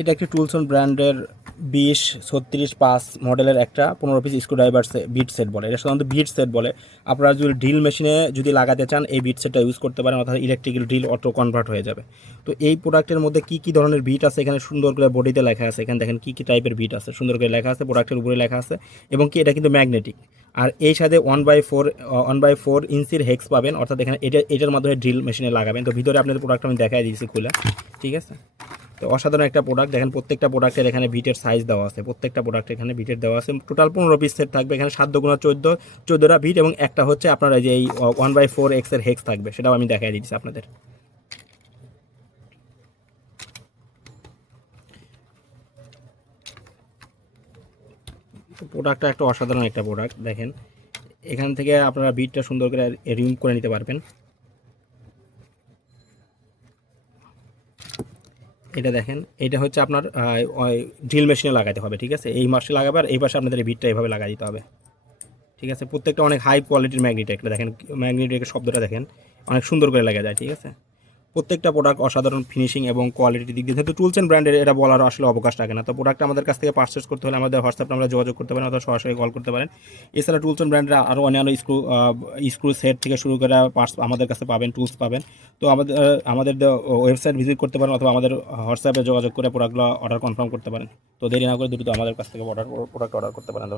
এটা একটি টুলসন ব্র্যান্ডের 20-36-5 মডেলের একটা 15 পিস স্ক্রুড্রাইভার বিট সেট বলে। এটা সাধারণত বিট সেট বলে। আপনারা যদি ড্রিল মেশিনে যদি লাগাতে চান এই বিট সেটটা ইউজ করতে পারেন, অর্থাৎ ইলেকট্রিক্যাল ড্রিল অটো কনভার্ট হয়ে যাবে। তো এই প্রোডাক্টের মধ্যে কী কী ধরনের বিট আছে এখানে সুন্দর করে বডিতে লেখা আছে। এখানে দেখেন কী কী টাইপের বিট আছে, সুন্দর করে লেখা আছে, প্রোডাক্টের উপরে লেখা আছে। এবং কি এটা কিন্তু ম্যাগনেটিক। আর এই সাথে 1/4 ইঞ্চির হেক্স পাবেন, অর্থাৎ এখানে এটার মাধ্যমে ড্রিল মেশিনে লাগাবেন। তো ভিতরে আপনাদের প্রোডাক্ট আমি দেখাই দিয়েছি খুলে, ঠিক আছে। তো অসাধারণ একটা প্রোডাক্ট। দেখেন প্রত্যেকটা প্রোডাক্টের এখানে বিটের সাইজ দেওয়া আছে, প্রত্যেকটা প্রোডাক্ট এখানে বিটের দেওয়া আছে। টোটাল 15 পিস সেট থাকবে। এখানে 7×14 বিট এবং একটা হচ্ছে আপনার এই যে এই 1/4 এক্সের হেক্স থাকবে, সেটাও আমি দেখাই দিচ্ছি আপনাদের। প্রোডাক্টটা একটা অসাধারণ একটা প্রোডাক্ট। দেখেন এখান থেকে আপনারা বিটটা সুন্দর করে রিমুভ করে নিতে পারবেন। এটা দেখেন, এটা হচ্ছে আপনার ড্রিল মেশিনে লাগাতে হবে, ঠিক আছে। এই মাসে লাগাবে আর এই পাশে আপনাদের এই বিটটা এইভাবে লাগাই দিতে হবে, ঠিক আছে। প্রত্যেকটা অনেক হাই কোয়ালিটির ম্যাগনেট। একটা দেখেন ম্যাগনেটের শব্দটা দেখেন, অনেক সুন্দর করে লাগা যায়, ঠিক আছে। প্রত্যেকটা প্রোডাক্ট অসাধারণ ফিনিশিং এবং কোয়ালিটির দিক দিয়ে, যেহেতু টুলস অ্যান্ড ব্র্যান্ডের এটা বলার আসলে অবকাশ থাকে না। তো প্রোডাক্ট আমাদের কাছ থেকে পারচেস করতে হলে আমাদের হোয়াটসঅ্যাপে আমরা যোগাযোগ করতে পারেন অথবা সরাসরি কল করতে পারেন। এছাড়া টুলস অ্যান্ড ব্র্যান্ডের আরও অন্যান্য স্ক্রু সেট থেকে শুরু করে পার্টস আমাদের কাছে পাবেন, টুলস পাবেন। তো আমাদের ওয়েবসাইট ভিজিট করতে পারেন অথবা আমাদের হোয়াটসঅ্যাপে যোগাযোগ করে প্রোডাক্টগুলো অর্ডার কনফার্ম করতে পারেন। তো দেরি না করে দ্রুত আমাদের কাছ থেকে প্রোডাক্ট অর্ডার করতে পারেন।